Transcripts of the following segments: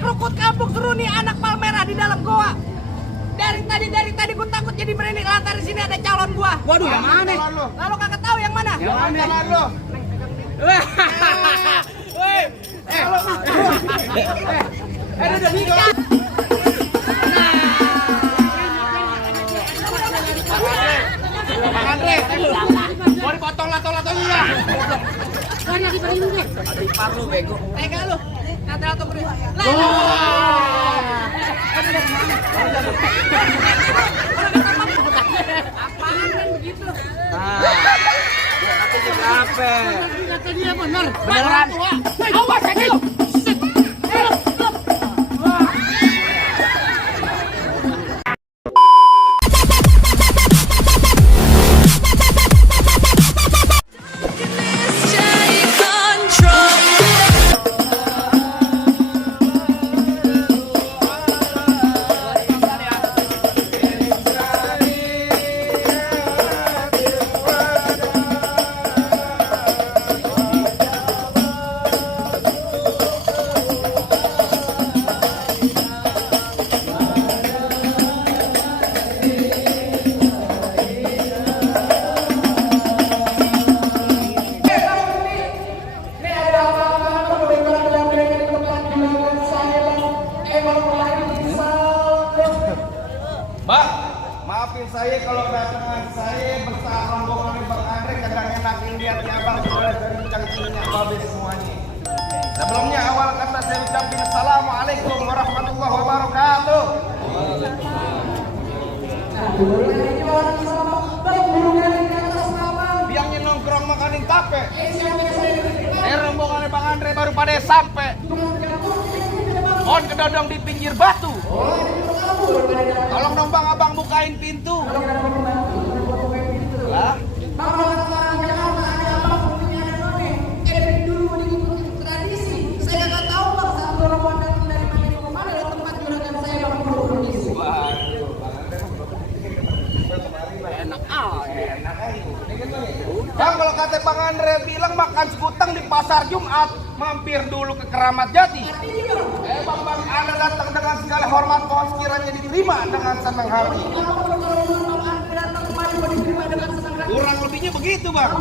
rukut kampung suruh nih anak palmerah di dalam goa. Dari tadi gue takut jadi merinding lantaran di sini ada calon gua. Waduh, yang mana? Lalu kagak tahu yang mana? Yang mana? Jangan lo. Udah nikah. Bang Andre, mau dipotong lato-latonya. Ada ipar lu bego. Tega lu. Lato beri. Apaan kan begitu? Tapi apa? Kata dia bener. Beneran. Awas aja lu. Bang, maafin saya kalau datangan saya bersama rombongan Bang Andre kagak enak lihatnya Bang, soalnya dari cangcingnya babes semuanya. Sebelumnya awal kata saya ucapin Assalamualaikum warahmatullahi wabarakatuh. Biangnya nongkrong makanin tape. Rombongan Bang Andre baru pada sampai. On kedodong di pinggir batu. Tolong dong Bang, abang bukain pintu. Lah. Saya nggak tahu Bang, satu rombongan datang dari mana ke mana ada tempat juragan saya Bang berkondisi. Enak aja. Bang, kalau kata Bang Andre bilang makan sekutang di pasar Jumat, mampir dulu ke Keramat Jati. Bang Andre datang dengan segala hormat, mohon sekiranya diterima dengan senang hati. Kurang lebihnya begitu Bang.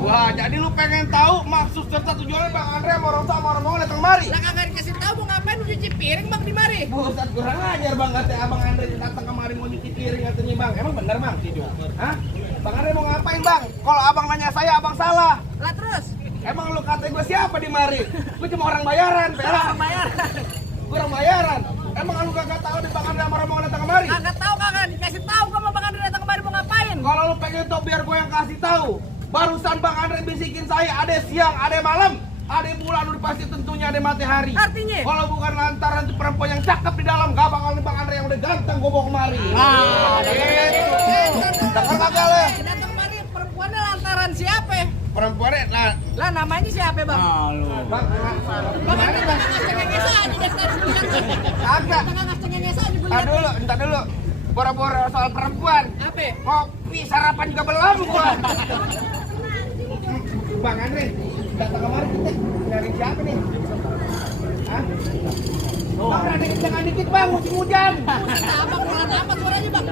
Wah, jadi lu pengen tahu maksud serta tujuannya Bang Andre sama orang tua sama rombongan datang mari? Lah kagak dikasih tahu mau ngapain lu cuci piring Bang di mari? Buset, kurang ajar Bang, kata Abang Andre datang kemari mau nyuci piring katanya Bang. Emang bener Bang? Hah? Bang Andre mau ngapain Bang? Kalau Abang nanya saya, Abang salah. Lah terus? Emang lu kata gue siapa di mari? Gue cuma orang bayaran, Orang bayaran. Gue orang bayaran. Emang lu kagak tahu di Bang Andre sama rombongan datang kemari? Kagak tahu kagak dikasih tahu gua sama Bang Andre datang kemari mau ngapain? Kalau lu pengen tahu biar gue yang kasih tahu. Barusan Bang Andre bisikin saya ada siang, ada malam, ada bulan, udah pasti tentunya ada matahari. Artinya? Kalau bukan lantaran tuh perempuan yang cakep di dalam, gak bakal nih Bang Andre yang udah ganteng gue bawa kemari. Dengar kagak le? Datang kemari perempuannya lantaran siapa? Perempuannya Lah namanya siapa Bang? Bang, Bang Andre tengah ngecengengesa aja dari tadi gua lihat. kagak. Tengah ngecengengesa aja gua Entar lihat. dulu, entar dulu. Bora-bora soal perempuan. Apa? Kopi sarapan juga belum gua. Bang Andre, datang kemari kita nyari siapa nih? Hah? Bang, ada kencang dikit Bang, musim hujan. Abang pelan amat suaranya Bang.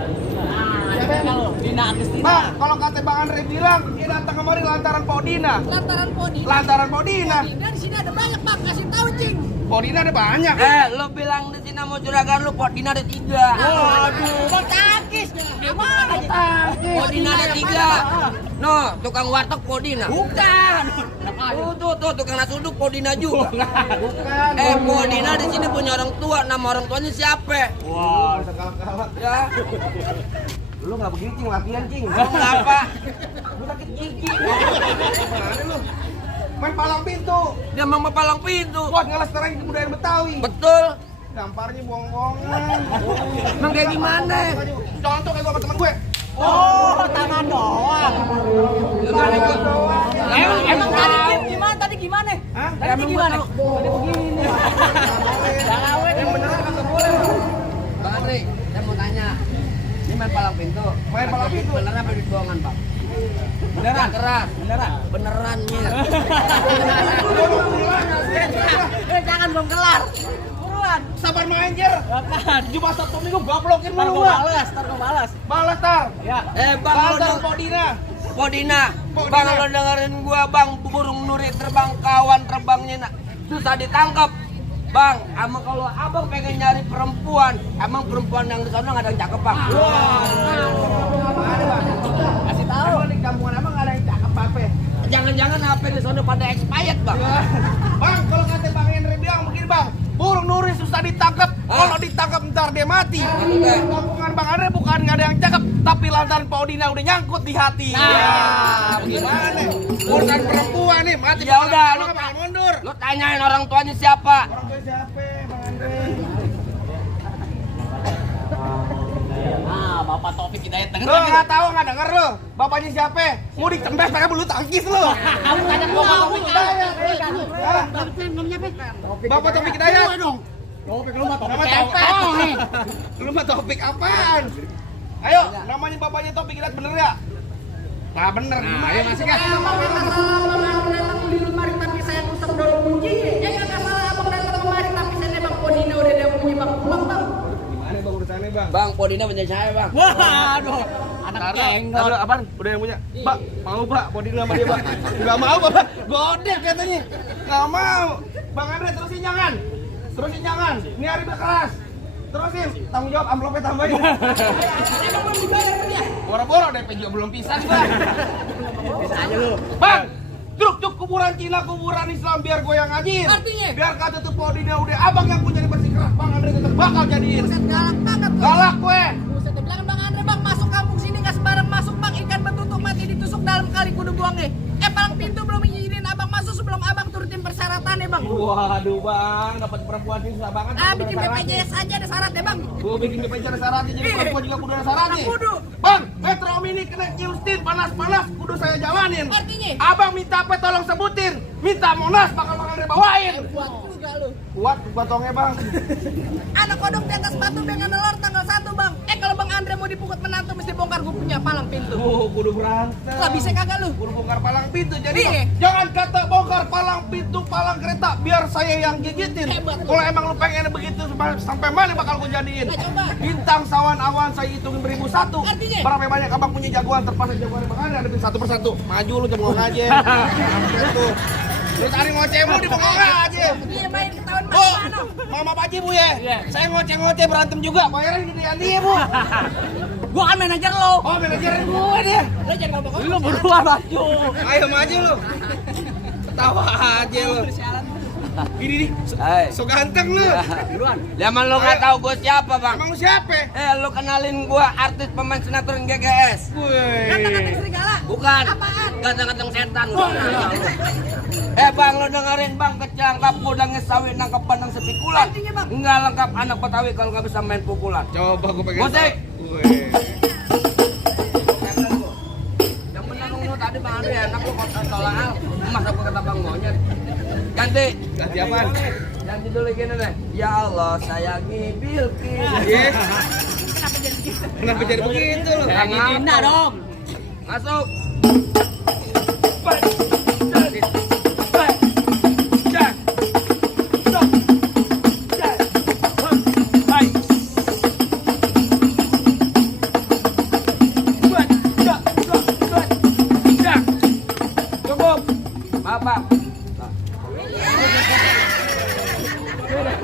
Siapa yang Dina Agustina. Bang, kalau kata Bang Andre bilang, dia datang kemari lantaran Pok Dina. Lantaran Podi. Lantaran Pok Dina. Dina di sini ada banyak Bang, kasih tahu cing. Pok Dina ada banyak. Lo bilang di sini mau juragan lu, Pok Dina ada 3. Waduh, Bang Takis. Gimana Takis? Pok Dina ada 3. No, tukang warteg Pok Dina. Bukan. Tuh, tukang nasi uduk Pok Dina juga. Bukan. Pok Dina di sini punya orang tua, nama orang tuanya siapa? Wah, galak-galak. Ya, Lu nggak begini cing, latihan cing. kenapa? Gue sakit gigi. Mana lu? Main palang pintu. Dia mau palang pintu. Buat ngelestariin kebudayaan Betawi. Betul. Gamparnya bohong-bohongan. Emang kayak gimana? Contoh kayak gua sama temen gue. Oh, tangan doang. Gimana ikut? Emang tadi gimana? Tadi gimana? Hah? Tadi gimana? Tadi begini. Yang beneran kagak boleh. Bang Andre, saya mau tanya. Ini main palang pintu. Main palang pintu. Beneran apa di bohongan, Bang? Beneran. Keras. Beneran. Benerannya. Jangan belum kelar. Buruan. Sabar main, Jer. Apaan? Cuma Sabtu Minggu goblokin Ntar mulu gua gua. balas, ntar gua balas. Balas tar. Ya. Bang, lo Balas Podina. Podina. Podina. Bang, lo dengerin gua, Bang. Burung nuri terbang, kawan terbangnya susah ditangkap. Bang, emang kalau abang pengen nyari perempuan, emang perempuan yang di sana nggak ada yang cakep, Bang. Kasih tahu. Emang di kampungan emang nggak ada yang cakep apa? Jangan-jangan HP di sana pada expired, Bang. Bang, kalau kata Bang Henry bilang begini Bang, burung nuri susah ditangkap. Kalau ditangkap ntar dia mati. Kampungan Bang Andre bukan nggak ada yang cakep, tapi lantaran Pak Odina udah nyangkut di hati. Ya, gimana? Urusan perempuan nih, mati. Ya udah, lu bakal mundur. Lo tanyain orang tuanya siapa? Orang tua siapa, Bang Andre? Ah, Bapak Taufik Hidayat denger Lu nggak tahu nggak denger lu? Bapaknya siapa? Mau dicembes pakai bulu tangkis lu. Kamu tanya gua Taufik Hidayat. Hah? Namanya apa? Bapak Taufik Hidayat. dong. Taufik lu mah Nama Taufik. Taufik. Lu mah Taufik apaan? Ayo, namanya bapaknya Taufik Hidayat bener ya? Nah bener. Nah, ayo masuk ya. Di lemari tapi saya rusak dalam kuncinya. Ya nggak salah abang datang kemari tapi saya bang Podina udah ada punya bang pulang bang. Gimana Bang urusannya Bang? Bang, Podina punya saya, Bang. Waduh, anak jenggot. Taruh apaan? Udah yang punya. Pak, mau Pak, Podina sama dia Pak. Enggak mau Bapak. Godek katanya. Enggak mau. Bang Andre terusin jangan. Terusin jangan. Ini hari berkeras. Terusin. Tanggung jawab amplopnya tambahin. Emang belum dibayar dia. Boro-boro DP juga belum pisan Bang. Bisa aja lu. Bang, truk kuburan Cina, kuburan Islam biar gue yang ngajin. Artinya? Biar kata tuh Podina udah abang yang punya di bersikeras. Bang Andre tetap bakal jadiin. Buset galak banget tuh. Galak gue. Buset dia bilang bang Andre bang masuk kampung sini nggak sembarang masuk bang ikan betutuk mati ditusuk dalam kali kudu buangnya. Palang pintu belum izinin abang masuk sebelum abang turutin persyaratannya bang. Waduh Bang, dapat perempuan sih susah banget. Ah bikin BPJS aja ada syaratnya bang. Gue bikin BPJS ada syaratnya, jadi perempuan juga kudu ada syaratnya. Kudu. Bang, Metro Mini kena Houston panas-panas, kudu saya jalanin. Artinya? Abang minta apa tolong sebutin. Minta Monas bakal bawain. Buat juga lu. Kuat batongnya Bang. Anak kodok di atas batu dengan nelor tanggal 1 bang. Kalau bang Andre mau dipukul menantu mesti bongkar gue punya palang pintu. Kudu berantem. Lah bisa kagak lu? Kudu bongkar palang pintu. Jadi Iya. jangan kata bongkar palang pintu, palang kereta, biar saya yang gigitin. Hebat. Kalau emang lu pengen begitu sampai mana bakal gue jadiin? Nah, coba. Bintang sawan awan saya hitungin 1001. Artinya? Berapa banyak abang punya jagoan terpasang jagoan Bang Andre ada satu persatu. Maju lu jempol aja. Gitu. Lu cari ngoceh mulu di bengong aja. Dia main ketahuan Bu, mana? Mama Pak Haji Bu ya. Saya ngoceh-ngoceh berantem juga. Bayaran gedean dia Bu. Gua kan manajer lo. Oh manajerin gue dia. Lo jangan ngomong Lu berdua maju. Ayo maju lu. Ketawa aja lu. Gini nih, Hai. so ganteng lu. Duluan. Zaman lo nggak tahu gue siapa, Bang. Emang lu siapa? Lo kenalin gue artis pemain sinetron GGS. Kata-kata serigala. Bukan. Apaan? Ganteng-ganteng setan. Bang, lo dengerin Bang, kecangkap udang ngesawi nangkep bandang sepikulan. Artinya, Bang? Nggak lengkap anak Betawi kalau nggak bisa main pukulan. Coba gue pengen. Musik. Wih. Yang benar lu tadi Bang Andre enak lu konten soal masa gue kata Bang Monyet. Ganti. Ganti apaan? Ganti dulu gini deh. Ya Allah sayangi Bilqis. Iya. Kenapa jadi begitu lu? Yang Dina dong. Masuk. Cukup. Bapak.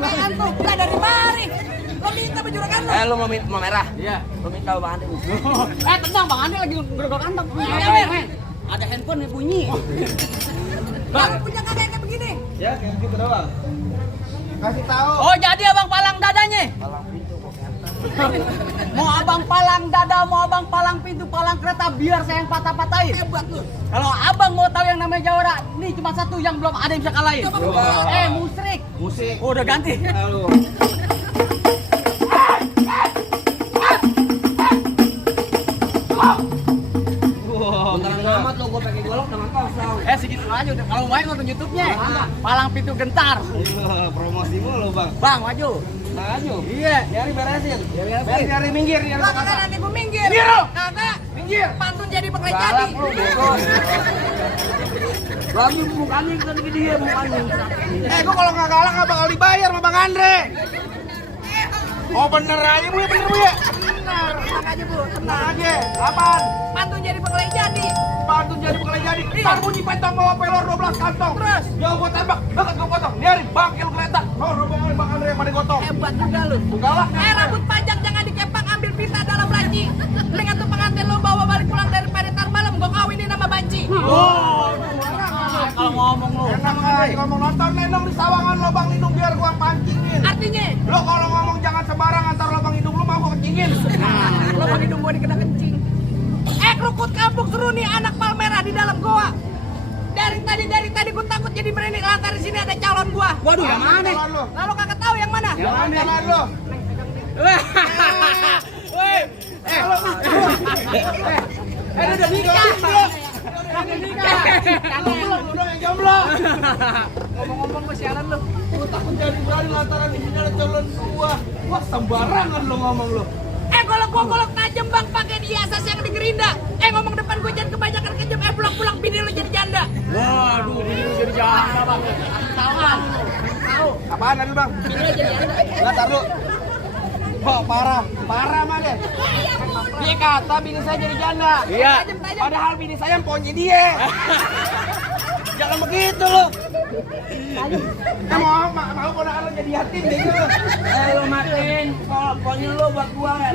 Apaan tuh? Lah dari mari. Lo minta baju rekan lo. Lu mau merah? Iya. Lu minta Bang Andre. Tenang Bang Andi lagi gerogak kantong. Ada handphone nih bunyi. Kamu punya kagak kayak begini? Ya kayak gitu doang. Kasih tahu. Oh jadi abang palang dadanya? Mau abang palang dada, mau abang palang pintu, palang kereta, biar saya yang patah-patahin. Hebat lu. Kalau abang mau tahu yang namanya Jawara, ini cuma satu yang belum ada yang bisa kalahin. Coba. Musrik. Musik. Oh, udah ganti. Halo. Beneran amat lu gue pakai golok dengan kosong. Segitu aja udah. Kalau main nonton YouTube-nya. Palang pintu gentar. Promosi mulu Bang. Bang, maju. Maju. Iya, nyari beresin. Nyari minggir, nyari Lah pakasa. kagak nanti gue minggir. Minggir lo. Kagak. Minggir. Pantun jadi bakal Galak jadi. lu, bego. Lagi mukanya kan gede ya mukanya. Gua kalau nggak galak nggak bakal dibayar sama Bang Andre. Oh bener aja Bu ya, bener Bu ya. Benar, tenang aja bu, Tenang tenang. aja. Apaan? Pantun jadi bakal jadi. Pantun jadi bakal jadi. Ntar bunyi pentong bawa pelor 12 kantong. Terus? Jauh gua tembak, dekat gua potong. Nyari bangkil geletak. Oh rombongan Bang Andre yang pada gotong. Hebat juga lu. Galak. Rambut panjang jangan dikepang, ambil pita dalam laci. Dengan tuh pengantin lo bawa balik pulang daripada ntar malam gua kawinin sama banci. Oh, Kalau ngomong lu. enak aja ngomong nonton lenong di sawangan lobang hidung biar gua pancingin. Artinya, Lo kalau ngomong jangan sembarangan antar lobang hidung lu mau gua kencingin. lo bang hidung gua dikena kencing. Kerukut kampung seru nih anak palmerah di dalam goa. Dari tadi gua takut jadi berani lantar di sini ada calon gua. Waduh, yang mana? Jalan lo. Lalu kagak tahu yang mana? Jalan lo. Woi. Udah nikah. Udah yang jomblo. Ngomong-ngomong gua siaran lu. Gua takut jadi berani lantaran di sini ada calon gua. Wah sembarangan lo ngomong lo. Golok tajam bang pakai diasas yang di gerinda. Ngomong depan gua jangan kebanyakan kejam. Pulang-pulang bini lo jadi janda. Waduh, ini jadi janda bang. Tahu. Apaan tadi bang? Bini lo jadi janda. Nggak tar lu. Wah parah mah deh. Dia kata bini saya jadi janda. Iya. Tajam. Padahal bini saya emponya dia. Jangan begitu lo. Mau ponakan lo jadi yatim gitu. Lu matiin, kalau pokoknya lu buat gua ya.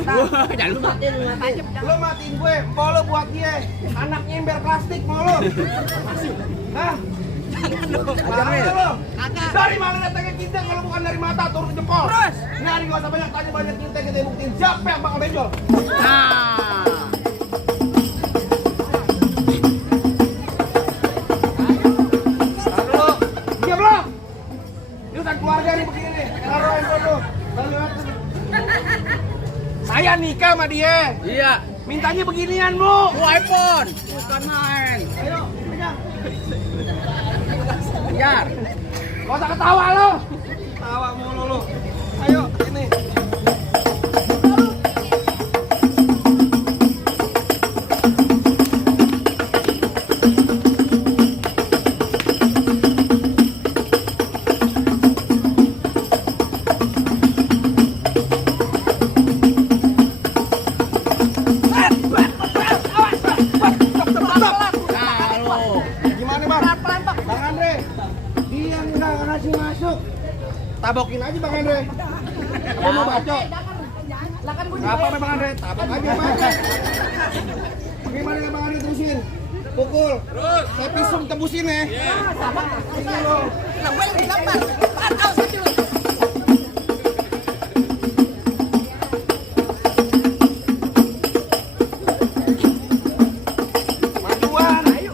Jangan lu matiin, lu matiin. Lo matiin gue, empol lo buat dia. Anaknya ember plastik mau lo. Hah? Jangan lo. Kagak. Dari mana datangnya cinta kalau bukan dari mata turun ke jempol? Terus? Nyari gak usah banyak cinta kita buktiin siapa yang bakal benjol. Nah. Lalu lo, diam lo. Ini urusan keluarga nih begini nih. Taruh handphone lo. Saya nikah sama dia. Iya. Mintanya beginian bu. Gua iPhone, bukan main. Ayo, pegang. Biar. Gak usah ketawa lo. Tawa mulu lo. Ayo, sini. Gimana bang? Pelan-pelan bang. Bang Andre, dia nggak ngasih masuk. Tabokin aja Bang Andre. Apa mau bacok? Lah kan gua Apa Bang Andre? Tabok aja Bang. Bagaimana ya Bang Andre terusin? Pukul. Terus. Saya pisum tebusin ya. Ini lo. Lah gue lebih lambat. Awas kecil lu. Majuan. Ayo.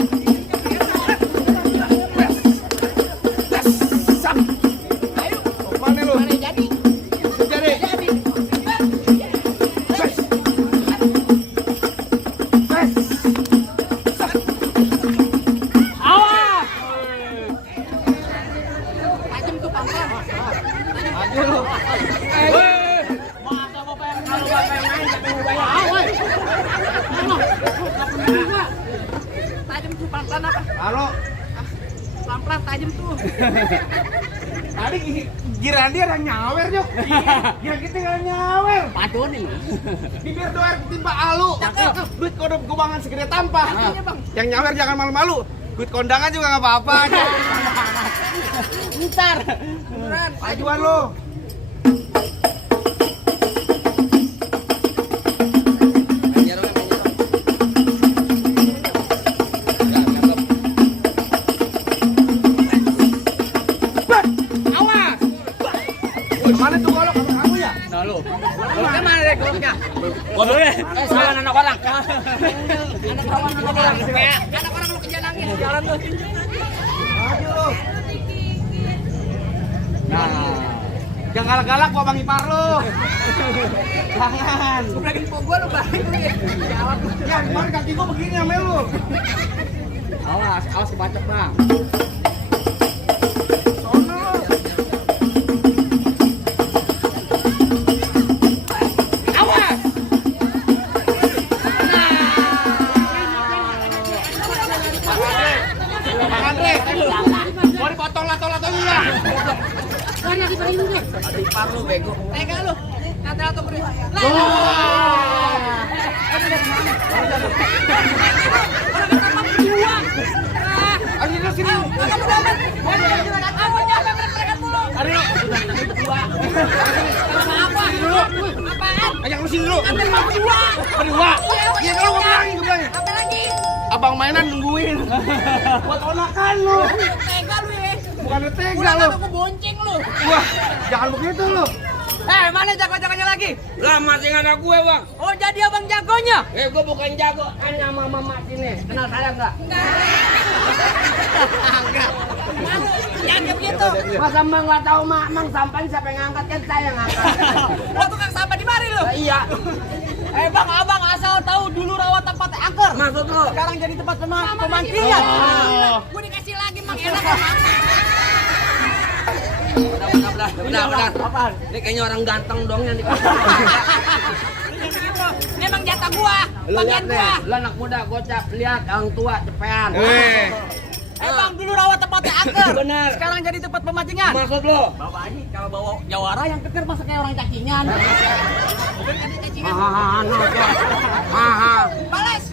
Ayo. Mana lo? Mana jadi? Jadi. Jadi. Awas. Tajam tuh pangkal. Maju lo. Masa gua pengen kalau gua pengen main tapi mau bayar. Woi. Tajam tuh pelan-pelan apa? Halo. Pelan-pelan tajam tuh. Tadi giran dia ada nyawer Jok. Giran kita nggak nyawer. Pacunin. Bibir doer ketimpa alu. Duit kodok gubangan segede tampah. Artinya, Bang. Yang nyawer jangan malu-malu. Duit kondangan juga nggak apa-apa. Ntar. Beneran. Majuan lo. Awas. Kemana tuh golok sama kamu ya? Nah lu. Goloknya mana deh goloknya? Goloknya. Salah anak orang. Anak orang. Anak orang lu kejar angin jalan lu. Maju lo. Nah. Jangan galak-galak gua Bang Ipar lo. Jangan. Lagi po gua lu balik lu ya. Jawab lu. Ya kemarin kaki gua begini sama lu. Awas kebacok bang. Sono lo. Mau dipotong lato-latonya. Ada ipar lu bego. Tega lu. Lato-lato beri. Ayo sini. Ajak lu sini dulu. Berdua. Iya kalau gue bilangin. Apa lagi? Abang mainan nungguin. Buat onakan lu. Tega lu ya. Bukan tega Udah lu. aku bonceng lu. Wah, jangan begitu lu. Mana jago-jagonya lagi? Lah masih nggak ada gue bang. Oh, jadi abang jagonya? Gue bukan jago. Kan nama mama sini. Kenal saya nggak? Enggak. Jangan begitu. Masa emang nggak tahu mang sampahnya siapa yang ngangkat kan saya yang ngangkat. Oh, tukang sampah di mari lu. Lah, iya. Bang, abang asal tahu dulu rawat tempat angker. Maksud lo? Sekarang jadi tempat pemancingan. Gue dikasih lagi mang enak sama. Benar. Ini kayaknya orang ganteng dong yang dikasih. Ini emang jatah gua. Lu lihat Bagian deh, gua. lu anak muda gocap, lihat yang tua cepean. Bang, dulu rawat tempatnya angker. Benar. Sekarang jadi tempat pemancingan. Maksud lo? Bapak Haji kalau bawa jawara yang keker masa kayak orang cacingan. Balas.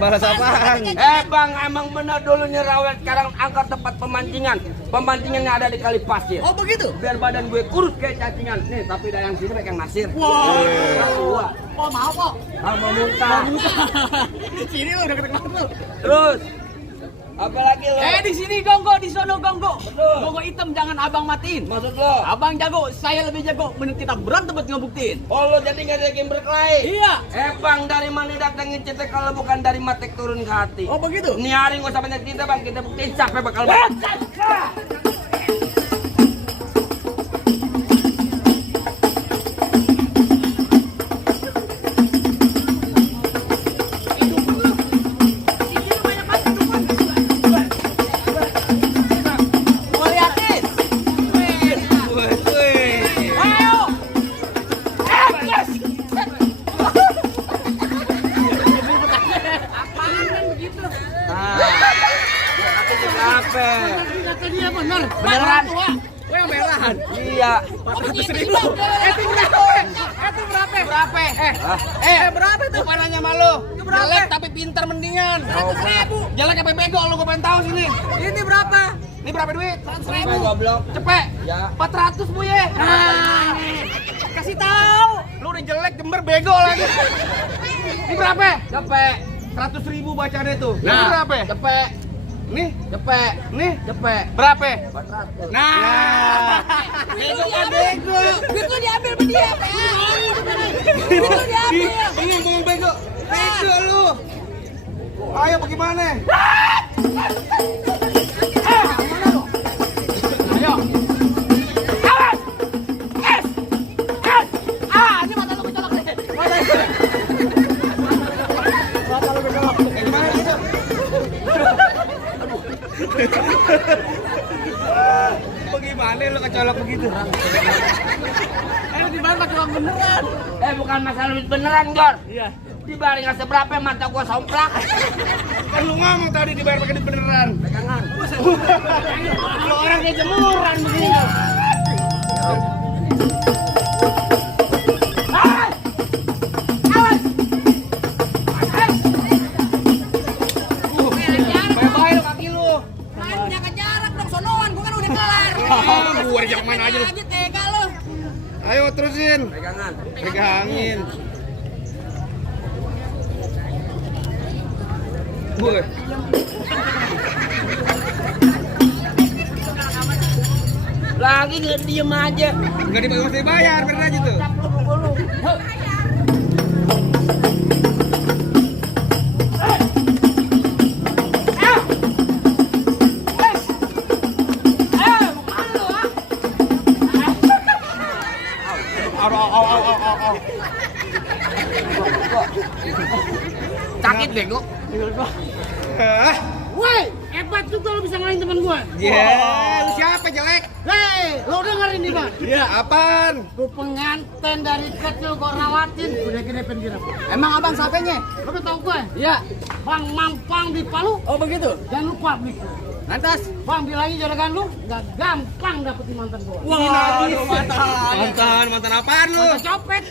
Balas apaan? Bang, emang benar dulunya rawat, sekarang angkat tempat pemancingan. Pemancingannya ada di kali pasir. Oh, begitu? Biar badan gue kurus kayak cacingan. Nih, tapi ada yang sini kayak yang nasir. Wah. Oh, mau kok. Sama muntah. Sini lu udah ketek banget lu. Terus, apalagi lo? Di sini gonggo, di sono gonggo. Betul. Gonggo hitam jangan abang matiin. Maksud lo? Abang jago, saya lebih jago. Mending kita berantem buat ngebuktiin. Oh, lo jadi nggak ada game berkelahi? Iya. Bang, dari mana datangin cinta kalau bukan dari matek turun ke hati? Oh, begitu? Nih hari nggak usah banyak cinta bang, kita buktiin siapa bakal bang. Mau liatin? Ayo. Apaan kan begitu? Apa? Kata dia bener. Beneran? Oh, yang merahan. Iya. 400.000. Itu berapa? Itu berapa? Berapa? Berapa itu? Bukan nanya malu. Itu berapa? Jelek tapi pintar mendingan. 100.000. Jelek apa bego lu gue pengen tahu sini. Ini berapa? Ini berapa duit? 100.000 goblok. Cepet. Ya. 400 bu ye. Nah, kasih tahu. Lu udah jelek Jember bego lagi. Ini berapa? Cepet. 100.000 bacanya tuh. Ini Nah, berapa? cepet. Nih, Cepet. nih. Cepet. Berapa? 400. Nah. Bego kan bego. Itu diambil sama dia. Itu diambil. Ini ngomong bego. Bego lu. Ayo bagaimana? Ayo. Ini mata lu kecolok deh. Kayak gimana gitu? Bagaimana lu kecolok begitu? Di mana pakai uang beneran? Bukan masalah duit beneran, Gor. Iya. Dibalik nggak seberapa mata gua somplak. Kan lu ngomong tadi dibayar pakai duit beneran. Pegangan. Lu orang kayak jemuran begini. Bye-bye lu kaki lu. Main jaga jarak dong sonoan. Gua kan udah kelar. Gua ajak main aja lu. Lagi tega lu. Ayo terusin. Pegangan. Pegangin. Gue. Lagi nggak diem aja. Enggak dibayar, bener aja tuh. Au. Sakit bego. Hah? Woi, hebat juga lu bisa ngalahin teman gua. Lu siapa jelek? Hei, lu dengerin nih, Bang. Iya, apaan? Gua pengantin dari kecil gua rawatin, udah gede penjara. Emang abang siapanya? Lu tau gua? Iya. Bang Mampang di Palu. Oh, begitu? Jangan lupa nih. Lantas. Bang bilangin juragan lu nggak gampang dapetin mantan gua. Waduh, Mantan apaan lu? Mantan copet.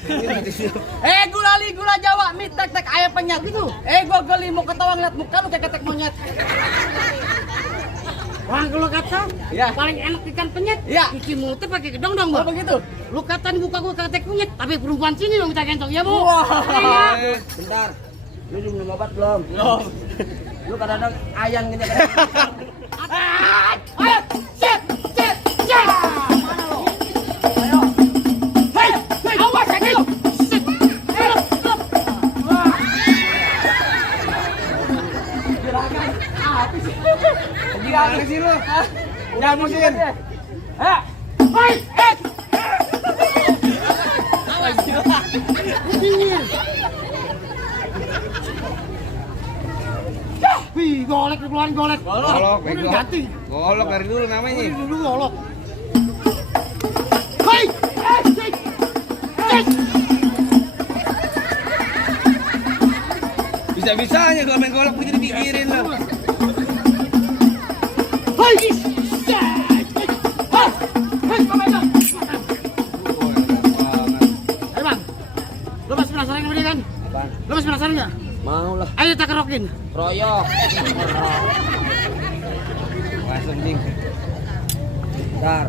Gulali gula Jawa, mie tek ayam penyet gitu. Gua geli mau ketawa ngeliat muka lu kayak ketek monyet. Bang kalau kata Iya. paling enak ikan penyet. Iya. Cuci mulut pakai gedong dong, Bang. Oh begitu. Lu kata di muka gua ketek kunyit, tapi perempuan sini dong minta gendong ya, Bu. Wah. Iya. Bentar. Lu udah minum obat belum? Belum. Lu kadang-kadang ayang gini. Ayo, set. Mana lo? Ayo. Hei, awas ya lo. Gimana sih lu? Jangan musim. Wih, golek keluarin golek. Golok, Udah bego. diganti. Golok dari dulu namanya. Ini dulu golok. Hei! Bisa-bisanya kalau main golok begitu dipikirin lu. Hei! Ayo bang, lo masih penasaran sama dia kan? Apaan? Lo masih penasaran nggak? Mau lah. Ayo kita kerokin. Royok. Langsung ding. Bentar.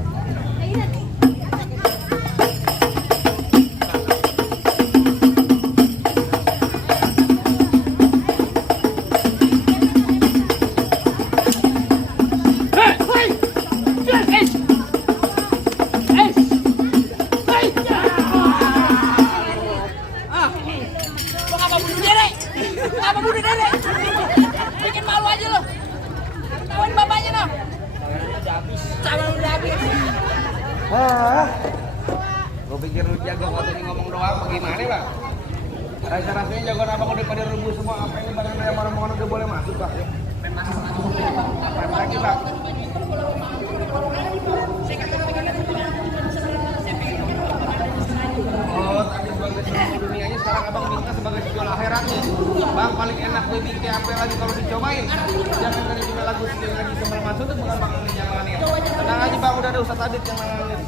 Lo ngapa bunuh diri? Ngapa bunuh diri? Bikin malu aja lo. Ketahuan bapaknya no. Cawan udah habis. Gue pikir lu jago kalau tadi ngomong doang bagaimana bang? Rasa-rasanya jagoan abang udah pada rebus semua apa ini barang dari rombongan udah boleh masuk bang? Apa lagi bang? Oh tadi sebagai seluruh dunianya sekarang abang minta sebagai jual akhiratnya. Bang paling enak gue bikin apa lagi kalau dicobain? Jangan tadi cuma lagu sekali lagi sebelum masuk itu bukan bang yang jalanin. Tenang aja bang udah ada Ustadz Adit yang nanganin.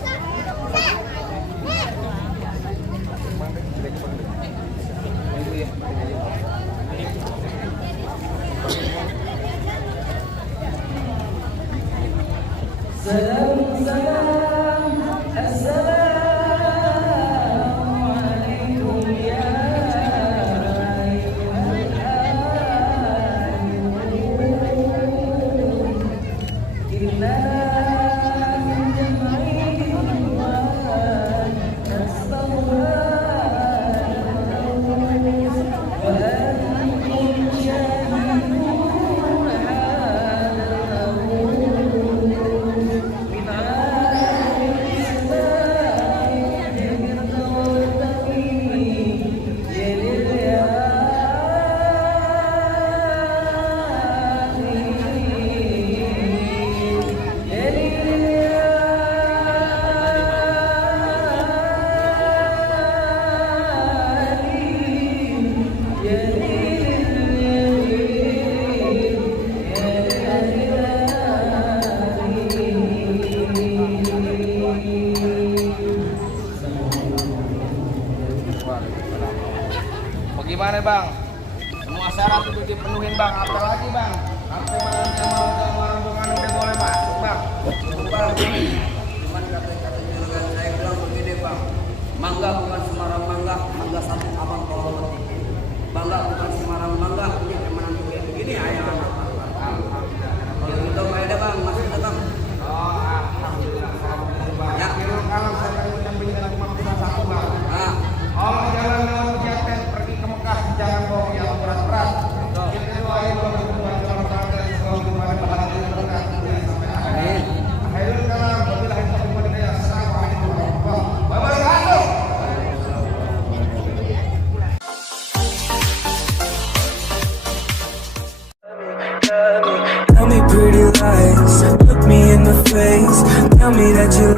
Bagaimana bang? Semua syarat itu dipenuhin bang. Apa lagi bang? Apa yang mau rombongan udah boleh masuk bang? Bang, cuman kata-kata juragan saya bilang begini bang. Mangga bukan Semarang mangga, mangga satu abang kalau bangga bukan Semarang mangga, punya menantu kayak begini ayah anak. Kalau gitu ada bang, masih ada bang. Oh alhamdulillah. Ya. Kira kalau saya yang berikan cuma satu bang. Nah, Oh jalan lewat Jaten pergi ke Mekah jangan bawa yang berat-berat. Kita doain berdua calon rakyat semoga kemarin bahagia berkah sampai akhir. Akhirul kalam wabillahi taufiq wal hidayah. Assalamualaikum warahmatullahi wabarakatuh. Tell me pretty lies, look me in the face. Tell me that you